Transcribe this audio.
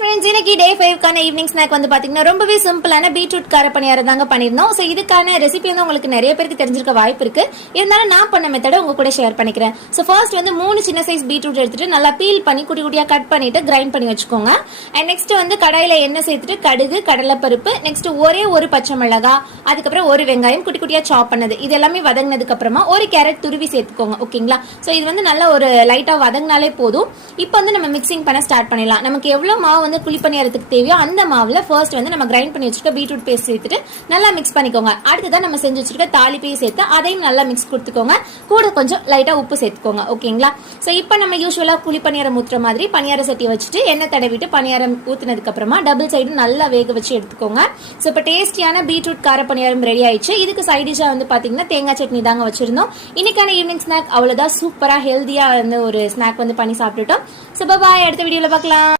Friends, இன்னைக்கு டே 5க்கான evening snack வந்து பாத்தீங்கன்னா ரொம்பவே சிம்பிளான பீட்ரூட் கார பணியாரம் தாங்க பண்ணிருந்தோம். சோ இதுக்கான ரெசிபி வந்து உங்களுக்கு நிறைய பேருக்கு தெரிஞ்சிருக்க வாய்ப்பு இருக்கு. இருந்தாலும் நான் பண்ண மெத்தட உங்க கூட ஷேர் பண்ணிக்கிறேன். சோ ஃபர்ஸ்ட் வந்து 3 சின்ன சைஸ் பீட்ரூட் எடுத்துட்டு நல்லா பீல் பண்ணி குட்டி குட்டியா கட் பண்ணிட்டு கிரைண்ட் பண்ணி வச்சுக்கோங்க. அண்ட் நெக்ஸ்ட் வந்து கடாயில எண்ணெய் சேர்த்துட்டு கடுகு, கடலைப்பருப்பு, நெக்ஸ்ட் ஒரே ஒரு பச்சை மிளகா, அதுக்கப்புறம் ஒரு வெங்காயம் குட்டி குட்டியா சாப் பண்ணது இது எல்லாமே வதங்கினதுக்கு அப்புறமா ஒரு கேரட் துருவி சேர்த்துக்கோங்க. ஓகேங்களா? சோ இது வந்து நல்லா ஒரு லைட்டா வதங்கினாலே போதும். இப்போ வந்து நம்ம மிக்சிங் பண்ண ஸ்டார்ட் பண்ணிடலாம். நமக்கு எவ்வளவு மாவு வந்து குழிப்பணியாரத்துக்கு தேவையோ அந்த மாவுல ஃபர்ஸ்ட் வந்து நம்ம கிரைண்ட் பண்ணி வச்சிருக்க பீட்ரூட் பேஸ்ட் சேர்த்துட்டு நல்லா மிக்ஸ் பண்ணிக்கோங்க. அடுத்ததான் நம்ம செஞ்சு வச்சிருக்க தாளிப்பையும் சேர்த்து அதையும் நல்லா மிக்ஸ் கொடுத்துக்கோங்க. கூட கொஞ்சம் லைட்டா உப்பு சேர்த்துக்கோங்க. ஓகேங்களா? சோ இப்போ நம்ம யூஸ்வலா குழிப்பணியாரம் ஊத்துற மாதிரி பணியார சட்டியை வச்சுட்டு எண்ணெய் தடவிட்டு பணியாரம் ஊத்துனதுக்கு அப்புறமா டபுள் சைடு நல்லா வேக வச்சு எடுத்துக்கோங்க. சோ இப்போ டேஸ்டியான பீட்ரூட் கார பணியாரம் ரெடி ஆயிடுச்சு. இதுக்கு சைட் டிஷ்ஷா வந்து பாத்தீங்கன்னா தேங்காய் சட்னி தாங்க வச்சிருந்தோம். இன்னைக்கான ஈவினிங் ஸ்நாக் அவ்வளவுதான். சூப்பரா ஹெல்தியா வந்து ஒரு ஸ்நாக் வந்து பண்ணி சாப்பிட்டுட்டோம். சோ பாய், அடுத்த வீடியோல பார்க்கலாம்.